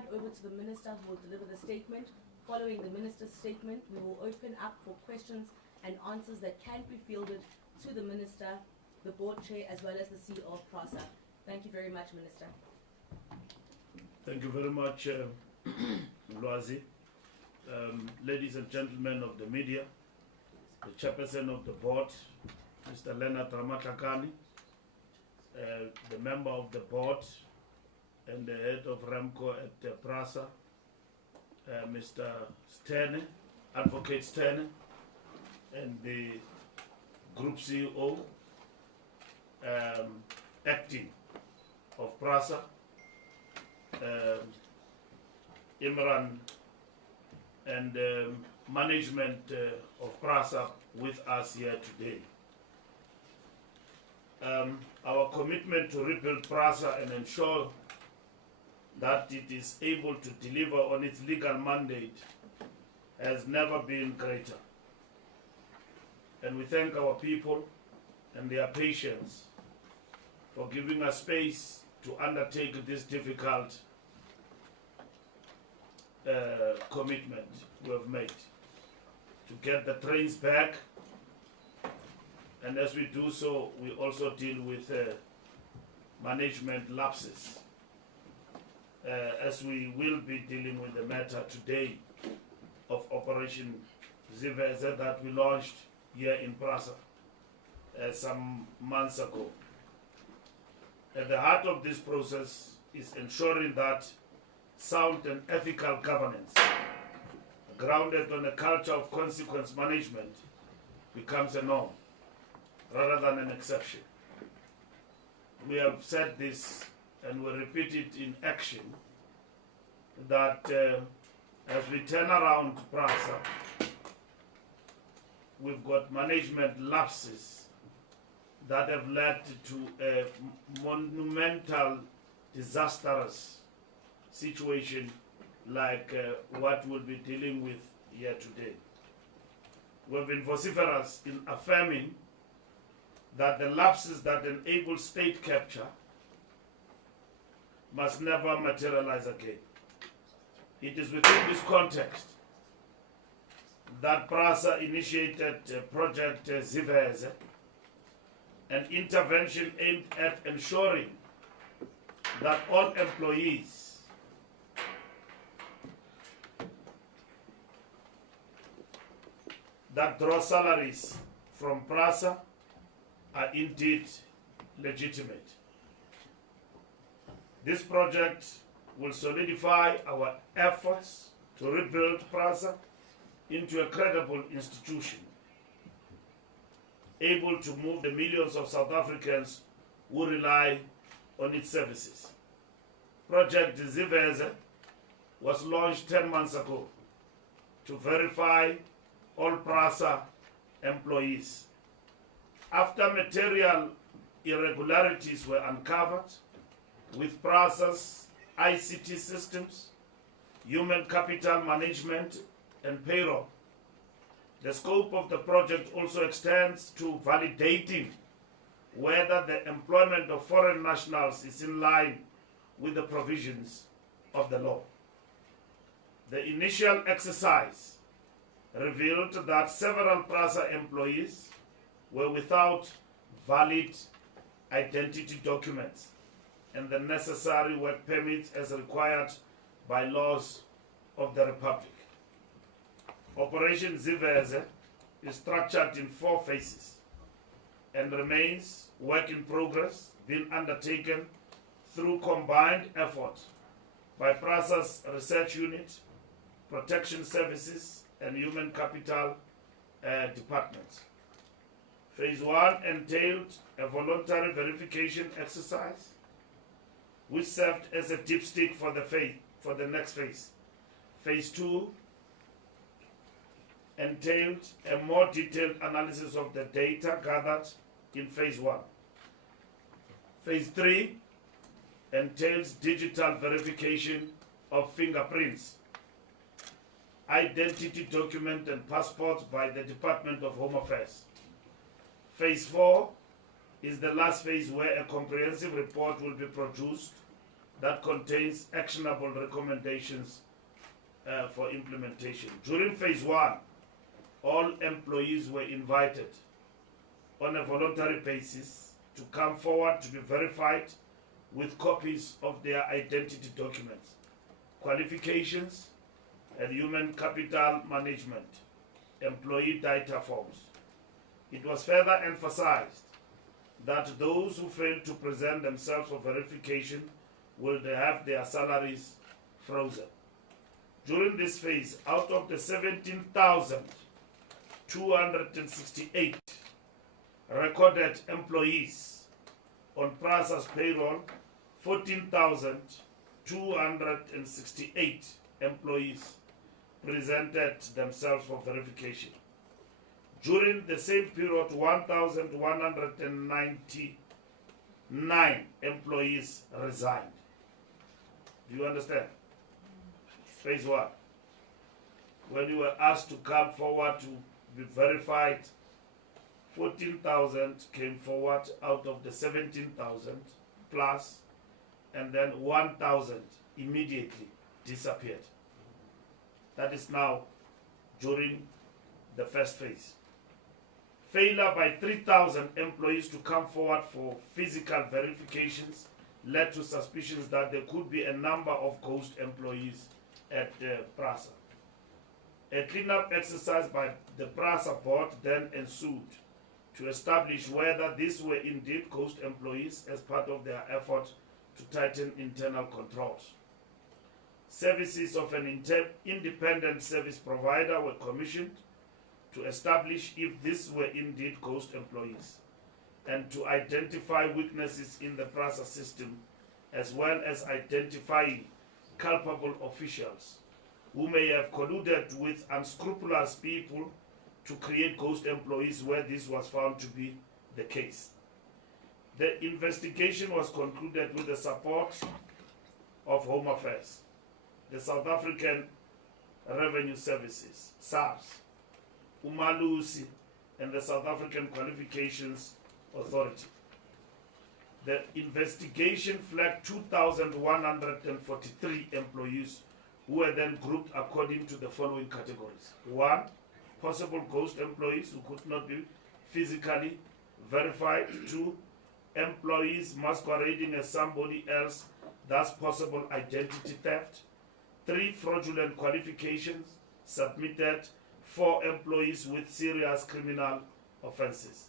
hand over to the Minister who will deliver the statement. Following the Minister's statement, we will open up for questions and answers that can be fielded to the Minister, the Board Chair, as well as the CEO of Prasa. Thank you very much, Minister. Thank you very much, Lwazi. Ladies and gentlemen of the media, the chairperson of the board, Mr. Leonard Ramatlakane, the member of the board and the head of Ramco at Prasa, Mr. Stene, Advocate Stene, and the Group CEO, acting of Prasa, Imran, and management of Prasa with us here today. Our commitment to rebuild Prasa and ensure that it is able to deliver on its legal mandate has never been greater. And we thank our people and their patience for giving us space to undertake this difficult commitment we have made to get the trains back. And as we do so, we also deal with management lapses, as we will be dealing with the matter today of Operation Ziveze that we launched here in Prasa some months ago. At the heart of this process is ensuring that sound and ethical governance, grounded on a culture of consequence management, becomes a norm rather than an exception. We have said this and we repeat it in action, that as we turn around Prasa, we've got management lapses that have led to a monumental, disastrous situation like what we'll be dealing with here today. We've been vociferous in affirming that the lapses that enable state capture must never materialize again. It is within this context that Prasa initiated Project Ziveze, an intervention aimed at ensuring that all employees that draw salaries from Prasa are indeed legitimate. This project will solidify our efforts to rebuild Prasa into a credible institution, able to move the millions of South Africans who rely on its services. Project Ziveze was launched 10 months ago to verify all Prasa employees. After material irregularities were uncovered with Prasa's ICT systems, human capital management, and payroll, the scope of the project also extends to validating whether the employment of foreign nationals is in line with the provisions of the law. The initial exercise revealed that several Prasa employees were without valid identity documents and the necessary work permits as required by laws of the Republic. Operation Ziveze is structured in 4 phases and remains work in progress, being undertaken through combined effort by Prasa's research unit, protection services, and human capital departments. Phase 1 entailed a voluntary verification exercise, which served as a dipstick for the next phase. Phase 2 entailed a more detailed analysis of the data gathered in Phase 1. Phase 3 entails digital verification of fingerprints, identity document and passports by the Department of Home Affairs. Phase 4 is the last phase where a comprehensive report will be produced that contains actionable recommendations for implementation. During phase 1, all employees were invited on a voluntary basis to come forward to be verified with copies of their identity documents, qualifications, and human capital management, employee data forms. It was further emphasized that those who fail to present themselves for verification will have their salaries frozen. During this phase, out of the 17,268 recorded employees on Prasa's payroll, 14,268 employees presented themselves for verification. During the same period, 1,199 employees resigned. Do you understand? Phase 1. When you were asked to come forward to be verified, 14,000 came forward out of the 17,000 plus, and then 1,000 immediately disappeared. That is now during the first phase. Failure by 3,000 employees to come forward for physical verifications led to suspicions that there could be a number of ghost employees at Prasa. A cleanup exercise by the Prasa board then ensued to establish whether these were indeed ghost employees as part of their effort to tighten internal controls. Services of an independent service provider were commissioned to establish if these were indeed ghost employees and to identify weaknesses in the Prasa system, as well as identifying culpable officials who may have colluded with unscrupulous people to create ghost employees where this was found to be the case. The investigation was concluded with the support of Home Affairs, the South African Revenue Services, SABC, Umalusi, and the South African Qualifications Authority. The investigation flagged 2,143 employees who were then grouped according to the following categories. 1, possible ghost employees who could not be physically verified. 2, employees masquerading as somebody else, thus possible identity theft. 3, fraudulent qualifications submitted. 4, employees with serious criminal offenses.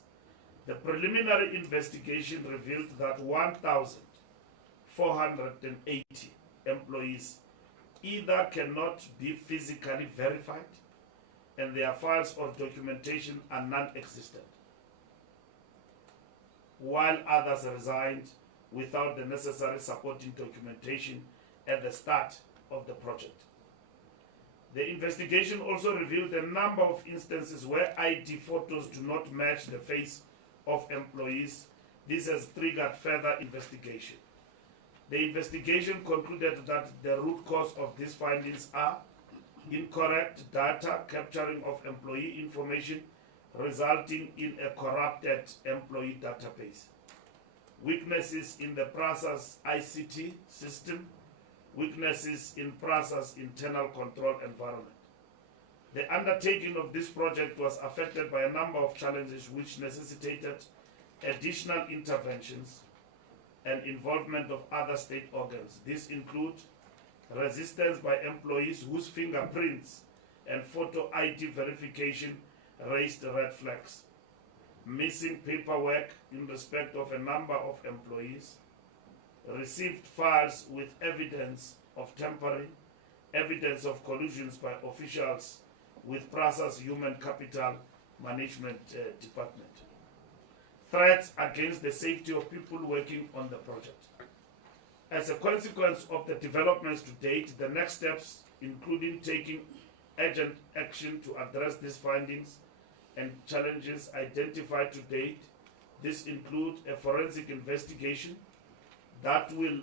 The preliminary investigation revealed that 1,480 employees either cannot be physically verified and their files or documentation are non-existent, while others resigned without the necessary supporting documentation at the start of the project. The investigation also revealed a number of instances where ID photos do not match the face of employees. This has triggered further investigation. The investigation concluded that the root cause of these findings are incorrect data capturing of employee information resulting in a corrupted employee database, weaknesses in the Prasa's ICT system, weaknesses in Prasa's internal control environment. The undertaking of this project was affected by a number of challenges which necessitated additional interventions and involvement of other state organs. These include resistance by employees whose fingerprints and photo ID verification raised red flags, missing paperwork in respect of a number of employees, received files with evidence of tampering, evidence of collusions by officials with Prasa's Human Capital Management Department, threats against the safety of people working on the project. As a consequence of the developments to date, the next steps, including taking urgent action to address these findings and challenges identified to date, this includes a forensic investigation that will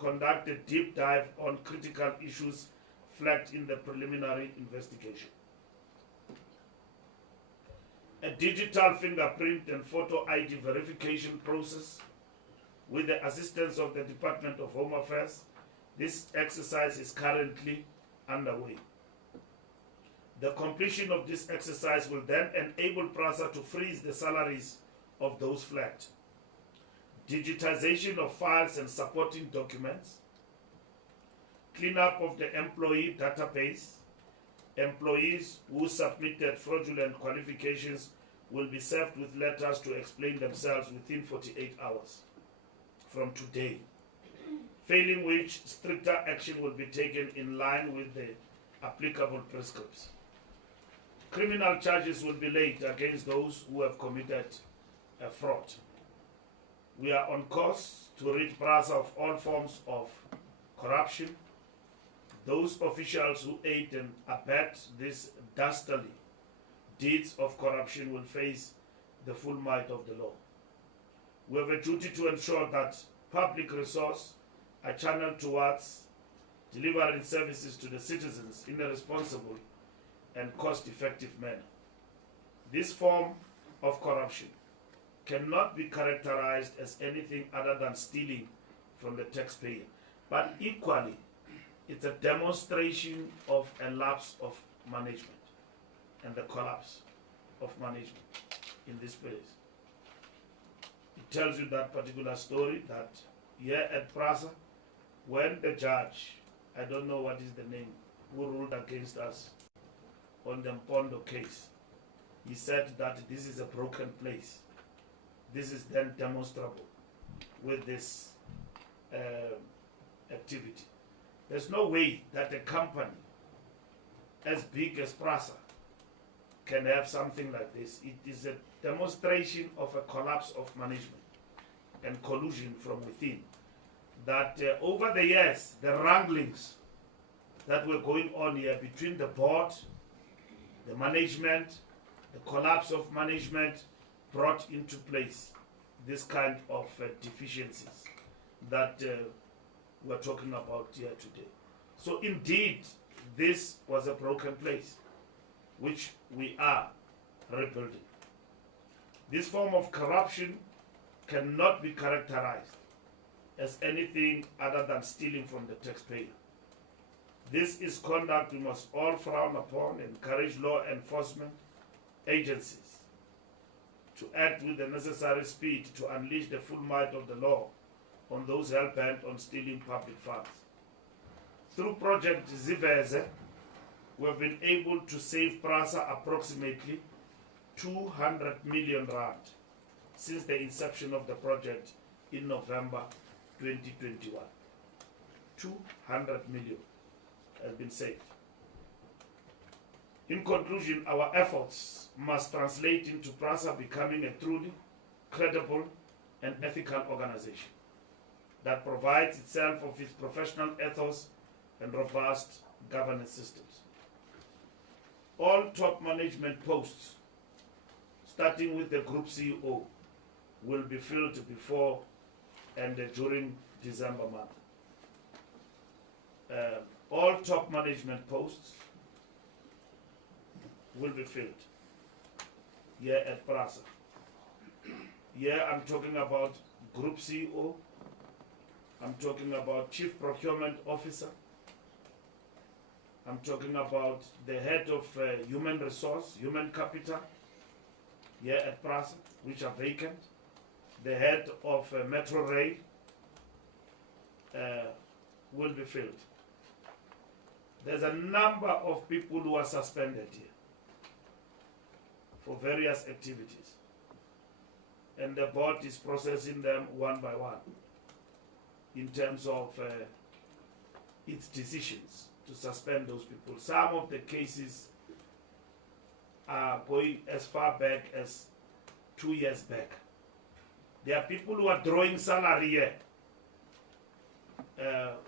conduct a deep dive on critical issues flagged in the preliminary investigation. A digital fingerprint and photo ID verification process With the assistance of the Department of Home Affairs, this exercise is currently underway. The completion of this exercise will then enable Prasa to freeze the salaries of those flagged. Digitization of files and supporting documents, cleanup of the employee database. Employees who submitted fraudulent qualifications will be served with letters to explain themselves within 48 hours from today, failing which stricter action will be taken in line with the applicable prescripts. Criminal charges will be laid against those who have committed a fraud. We are on course to rid Prasa of all forms of corruption. Those officials who aid and abet these dastardly deeds of corruption will face the full might of the law. We have a duty to ensure that public resources are channeled towards delivering services to the citizens in a responsible and cost-effective manner. This form of corruption cannot be characterized as anything other than stealing from the taxpayer, but equally, it's a demonstration of a lapse of management and the collapse of management in this place. It tells you that particular story that here at Prasa, when the judge, I don't know what is the name, who ruled against us on the Mpondo case, he said that this is a broken place. This is then demonstrable with this activity. There's no way that a company as big as Prasa can have something like this. It is a demonstration of a collapse of management and collusion from within. That over the years, the wranglings that were going on here between the board, the management, the collapse of management brought into place this kind of deficiencies that we're talking about here today. So indeed, this was a broken place, which we are rebuilding. This form of corruption cannot be characterized as anything other than stealing from the taxpayer. This is conduct we must all frown upon and encourage law enforcement agencies to act with the necessary speed to unleash the full might of the law on those hell-bent on stealing public funds. Through Project Ziveze, we have been able to save Prasa approximately 200 million rand since the inception of the project in November 2021. 200 million has been saved. In conclusion, our efforts must translate into Prasa becoming a truly credible and ethical organization that provides itself of its professional ethos and robust governance systems. All top management posts, starting with the Group CEO, will be filled before and during December month. All top management posts will be filled here at Prasa. Here I'm talking about Group CEO, I'm talking about Chief Procurement Officer, I'm talking about the head of human resource, human capital here at Prasa, which are vacant, the head of Metro Rail will be filled. There's a number of people who are suspended here for various activities, and the board is processing them one by one in terms of its decisions to suspend those people. Some of the cases are going as far back as 2 years back. There are people who are drawing salary here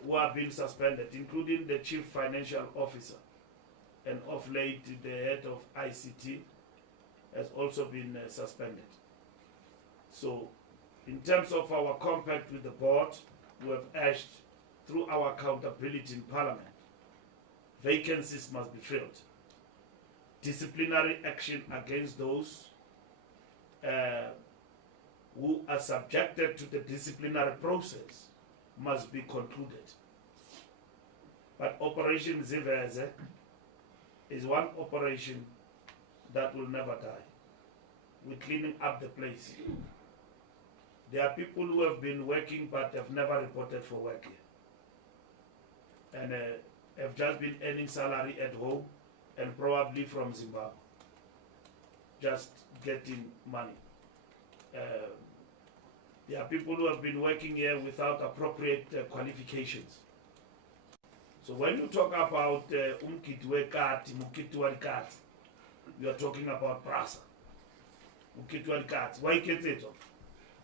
who are being suspended, including the Chief Financial Officer, and of late the head of ICT has also been suspended. So in terms of our compact with the board, we have urged through our accountability in Parliament, vacancies must be filled. Disciplinary action against those who are subjected to the disciplinary process must be concluded. But Operation Ziveze is one operation that will never die. We're cleaning up the place. There are people who have been working but have never reported for work here. And have just been earning salary at home and probably from Zimbabwe. Just getting money. There are people who have been working here without appropriate qualifications. So when you talk about umkiti kati, you are talking about Prasa. Umkiti kati. Why get it?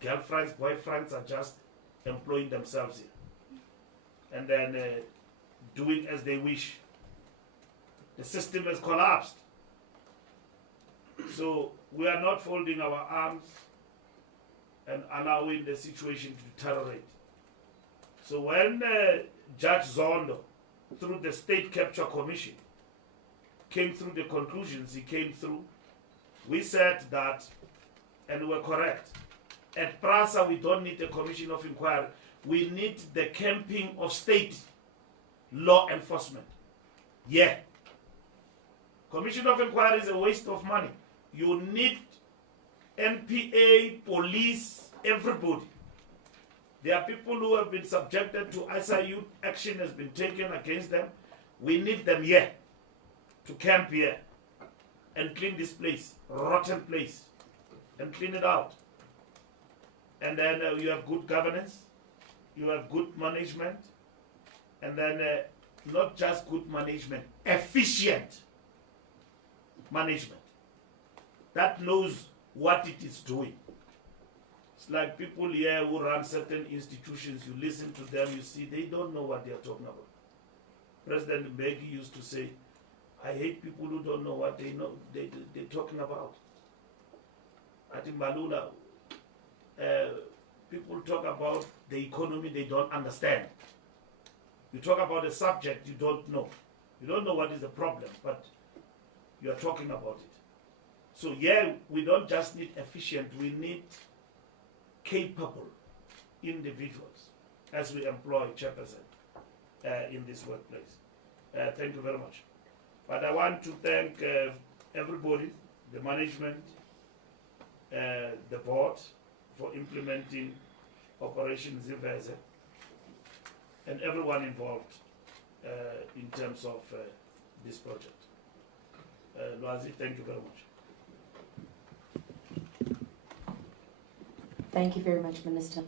Girlfriends, boyfriends are just employing themselves here. And then doing as they wish. The system has collapsed. So we are not folding our arms and allowing the situation to deteriorate. So when Judge Zondo, through the State Capture Commission, came through the conclusions he came through, we said that, and we're correct, at Prasa we don't need a commission of inquiry, we need the camping of state law enforcement. Yeah. Commission of inquiry is a waste of money. You need NPA, police, everybody. There are people who have been subjected to SIU, action has been taken against them. We need them here to camp here and clean this place, rotten place, and clean it out. And then you have good governance, you have good management, and then not just good management, efficient management that knows what it is doing. It's like people here who run certain institutions, you listen to them, you see, they don't know what they are talking about. President Mbeki used to say, I hate people who don't know what they're talking about. At Mbalula, people talk about the economy they don't understand. You talk about a subject you don't know. You don't know what is the problem, but you are talking about it. So yeah, we don't just need efficient, we need capable individuals as we employ chairperson in this workplace. Thank you very much. But I want to thank everybody, the management, the board, for implementing Operation Ziveze, and everyone involved in terms of this project. Lwazi, thank you very much. Thank you very much, Minister.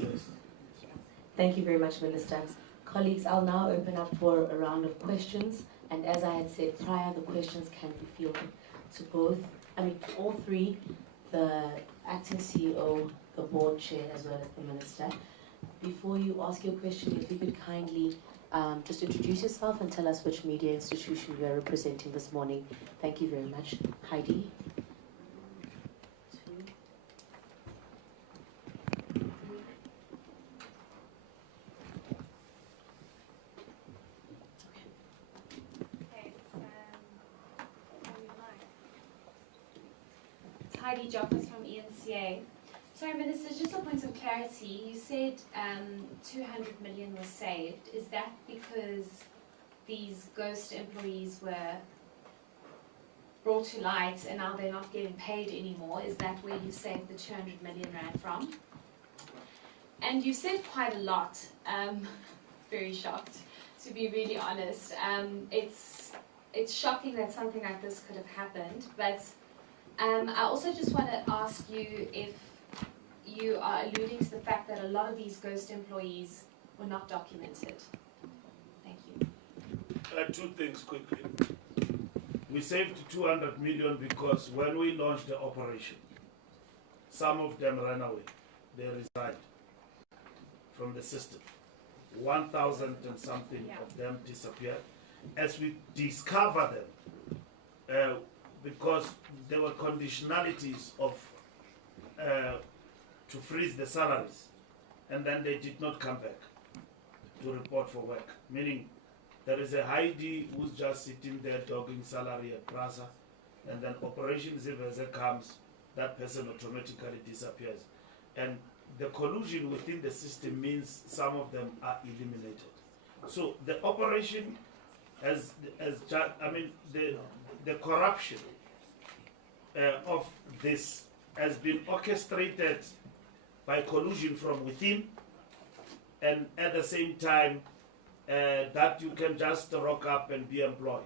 Yes. Thank you very much, Minister. Colleagues, I'll now open up for a round of questions. And as I had said prior, the questions can be fielded to all three, the acting CEO, the board chair, as well as the minister. Before you ask your question, if you could kindly just introduce yourself and tell us which media institution you are representing this morning. Thank you very much. Heidi. Heidi Joppers from ENCA. Sorry, Minister, just a point of clarity. You said 200 million was saved. Is that because these ghost employees were brought to light and now they're not getting paid anymore? Is that where you saved the 200 million rand from? And you said quite a lot. Very shocked, to be really honest. It's shocking that something like this could have happened, but I also just want to ask you if you are alluding to the fact that a lot of these ghost employees were not documented. Thank you. Two things quickly. We saved 200 million because when we launched the operation, some of them ran away. They resigned from the system. 1,000 and something of them disappeared. As we discover them, because there were conditionalities of to freeze the salaries, and then they did not come back to report for work. Meaning, there is a Heidi who's just sitting there dogging salary at Prasa, and then Operation Ziveze comes, that person automatically disappears. And the collusion within the system means some of them are eliminated. So the operation the corruption of this has been orchestrated by collusion from within, and at the same time that you can just rock up and be employed,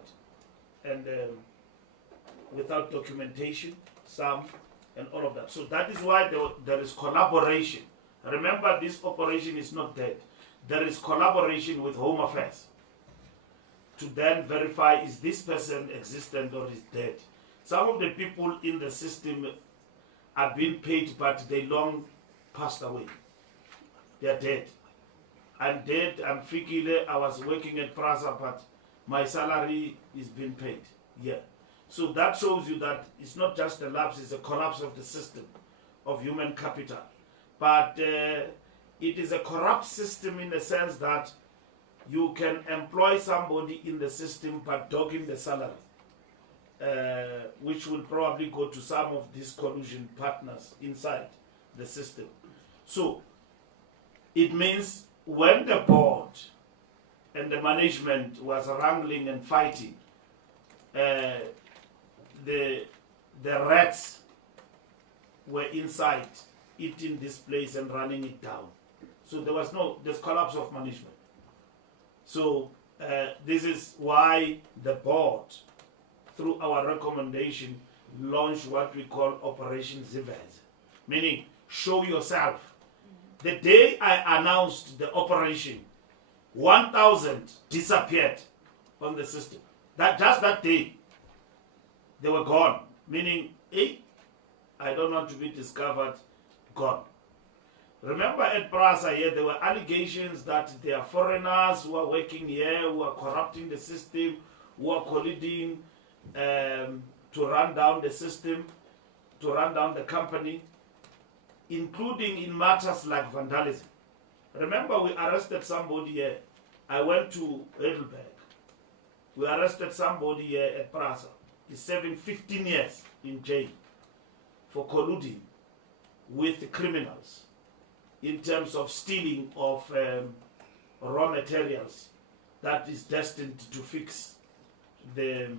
and without documentation, and all of that. So that is why there is collaboration. Remember, this operation is not dead. There is collaboration with Home Affairs to then verify, is this person existent or is dead. Some of the people in the system are being paid, but they long passed away. They are dead. I'm dead, I'm Fikile, I was working at Prasa, but my salary is being paid. Yeah. So that shows you that it's not just a lapse, it's a collapse of the system of human capital. But it is a corrupt system in the sense that you can employ somebody in the system but dogging the salary, which will probably go to some of these collusion partners inside the system. So it means when the board and the management was wrangling and fighting, the rats were inside eating this place and running it down. So there's collapse of management. So this is why the board, through our recommendation, launched what we call Operation Ziveze, meaning show yourself. The day I announced the operation, 1,000 disappeared on the system. Just that day, they were gone. Meaning, I don't want to be discovered, gone. Remember at Prasa here, there were allegations that there are foreigners who are working here, who are corrupting the system, who are colluding to run down the system, to run down the company, including in matters like vandalism. Remember, we arrested somebody here. I went to Heidelberg. We arrested somebody here at Prasa. He's serving 15 years in jail for colluding with criminals in terms of stealing of raw materials that is destined to fix the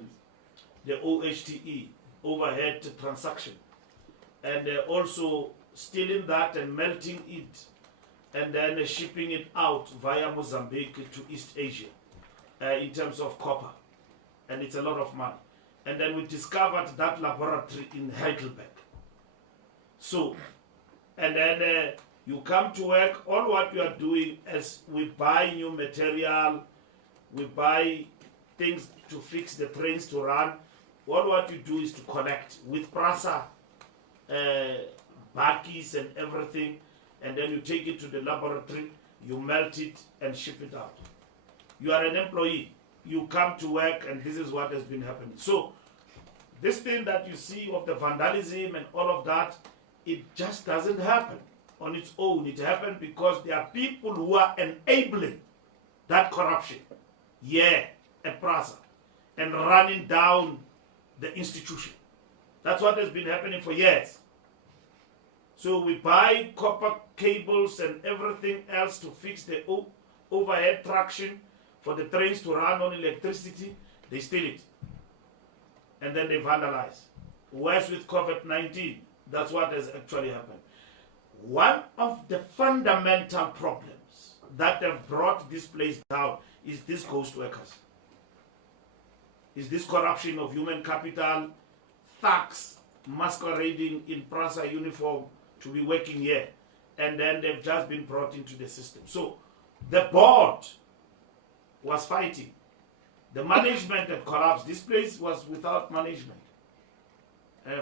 OHTE, overhead transaction, and also stealing that and melting it and then shipping it out via Mozambique to East Asia in terms of copper, and it's a lot of money. And then we discovered that laboratory in Heidelberg. So, and then you come to work, all what you are doing is we buy new material, we buy things to fix the trains to run. All what you do is to collect with Prasa, bakkies and everything, and then you take it to the laboratory, you melt it and ship it out. You are an employee, you come to work, and this is what has been happening. So this thing that you see of the vandalism and all of that, it just doesn't happen on its own. It happened because there are people who are enabling that corruption here at Prasa and running down the institution. That's what has been happening for years. So we buy copper cables and everything else to fix the overhead traction for the trains to run on electricity. They steal it. And then they vandalize. Worse with COVID-19. That's what has actually happened. One of the fundamental problems that have brought this place down is these ghost workers. Is this corruption of human capital, thugs masquerading in Prasa uniform to be working here, and then they've just been brought into the system. So the board was fighting. The management had collapsed. This place was without management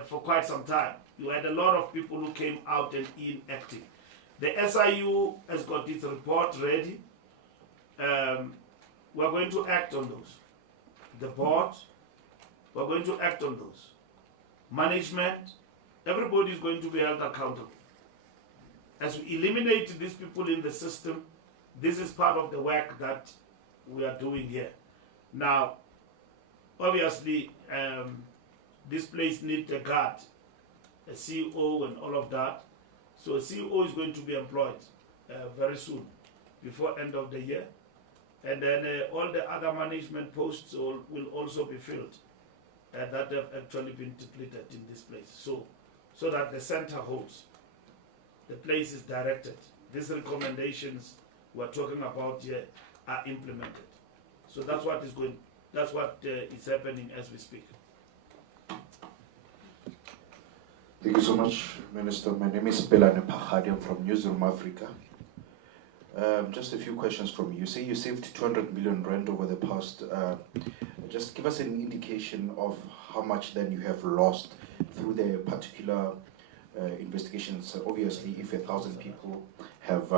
for quite some time. You had a lot of people who came out and in acting. The SIU has got its report ready. We're going to act on those. The board, we're going to act on those. Management, everybody is going to be held accountable. As we eliminate these people in the system, this is part of the work that we are doing here. Now, obviously, this place needs a guard, a CEO and all of that. So a CEO is going to be employed very soon, before end of the year. And then all the other management posts will also be filled that have actually been depleted in this place. So that the center holds. The place is directed. These recommendations we're talking about here are implemented. So that's what is going. That's what is happening as we speak. Thank you so much, Minister. My name is Belane Pachadi. I'm from Newsroom Africa. Just a few questions from you. You say you saved 200 million rand over the past. Just give us an indication of how much then you have lost through the particular investigations. Obviously, if 1,000 people have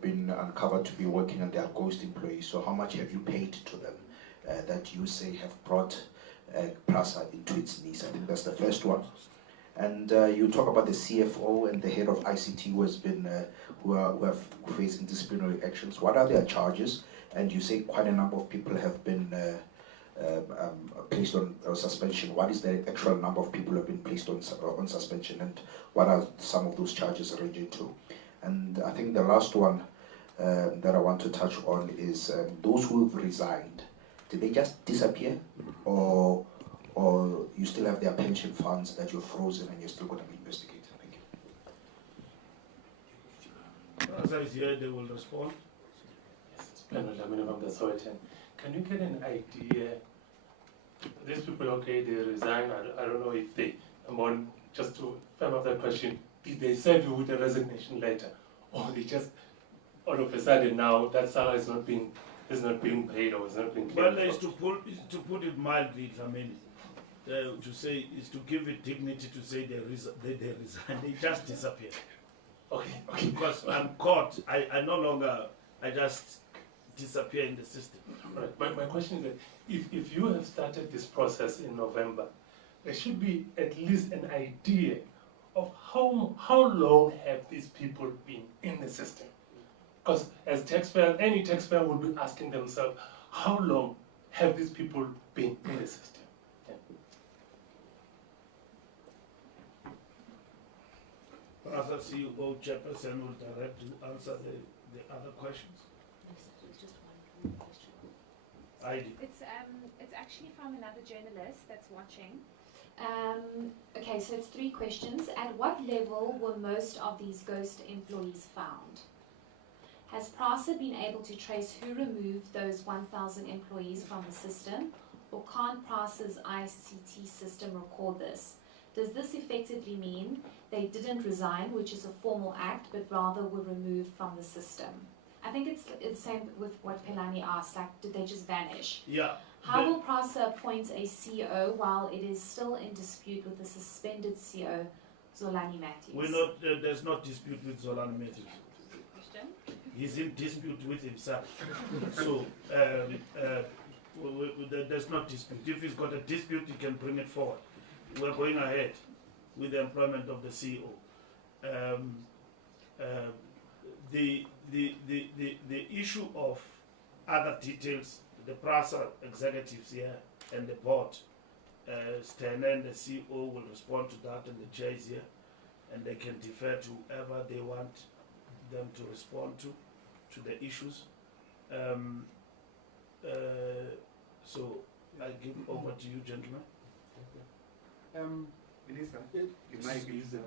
been uncovered to be working and they are ghost employees, so how much have you paid to them that you say have brought Prasa into its knees? I think that's the first one. And you talk about the CFO and the head of ICT who has been who are facing disciplinary actions. What are their charges? And you say quite a number of people have been placed on suspension. What is the actual number of people who have been placed on suspension, and what are some of those charges ranging to? And I think the last one that I want to touch on is those who have resigned. Did they just disappear, or you still have their pension funds that you're frozen and you're still going to be investigated? Thank you. As I hear, they will respond. Yes, it's Bernard Lamine from the Sowetan. Can you get an idea? These people, okay, they resign. I don't know if they, just to firm up that question, did they serve you with a resignation letter, or they just all of a sudden now that salary is not being paid or is not being paid? Well, is to put it mildly, I mean, to say is to give it dignity to say they resign. They just disappear. Okay. Because I'm caught. I no longer. I just disappear in the system. Right. My question is that if you have started this process in November, there should be at least an idea of how long have these people been in the system? Because as taxpayers, any taxpayer will be asking themselves, how long have these people been in the system? Prasa CEO Chairperson will direct to answer the other questions. It's just one question. ID. It's actually from another journalist that's watching. Okay, so it's 3 questions. At what level were most of these ghost employees found? Has Prasa been able to trace who removed those 1,000 employees from the system, or can't Prasa's ICT system record this? Does this effectively mean they didn't resign, which is a formal act, but rather were removed from the system? I think it's the same with what Pelani asked, like, did they just vanish? Yeah. How will Prasa appoint a CEO while it is still in dispute with the suspended CEO, Zolani Matthews? There's not dispute with Zolani Matthews. Question? He's in dispute with himself. So there's not dispute. If he's got a dispute, he can bring it forward. We're going ahead with the employment of the CEO. The issue of other details, the Prasa executives here and the board, Stene, the CEO, will respond to that, and the chair is here, and they can defer to whoever they want them to respond to the issues. So I give over to you, gentlemen. Minister, you might be using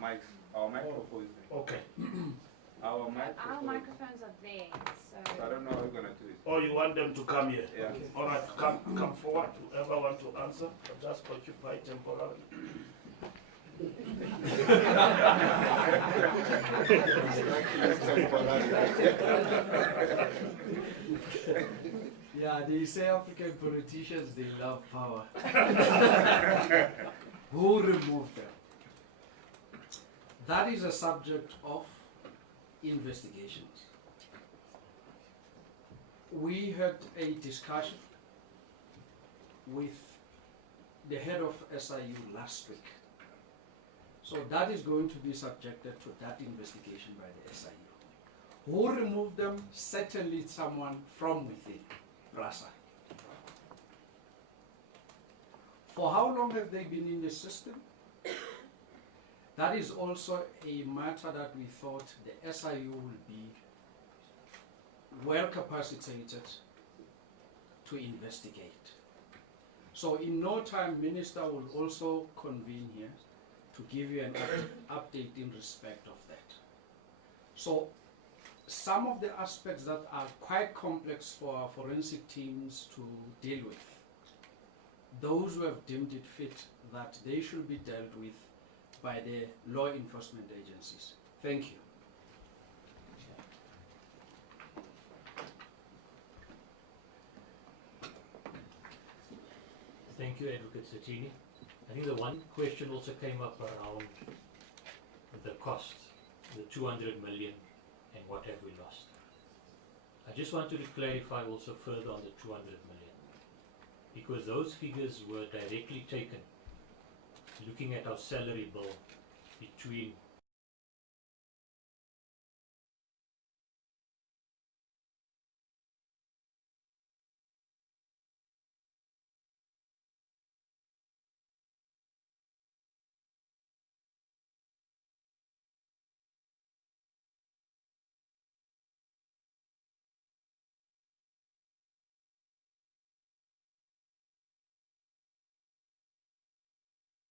mics. Our microphone is there. Okay. Our microphones are there, so I don't know how we're going to do it. Or you want them to come here? Yeah. All right, come forward. Whoever want to answer, or just occupy temporarily. Yeah, they say African politicians, they love power. Who removed them? That is a subject of investigations. We had a discussion with the head of SIU last week. So that is going to be subjected to that investigation by the SIU. Who removed them? Certainly someone from within Prasa. For how long have they been in the system? That is also a matter that we thought the SIU will be well capacitated to investigate. So in no time, Minister will also convene here to give you an update in respect of that. So some of the aspects that are quite complex for our forensic teams to deal with, those who have deemed it fit that they should be dealt with by the law enforcement agencies. Thank you. Thank you, Advocate Satini. I think the one question also came up around the cost, the 200 million, and what have we lost. I just wanted to clarify also further on the 200 million, because those figures were directly taken looking at our salary bill between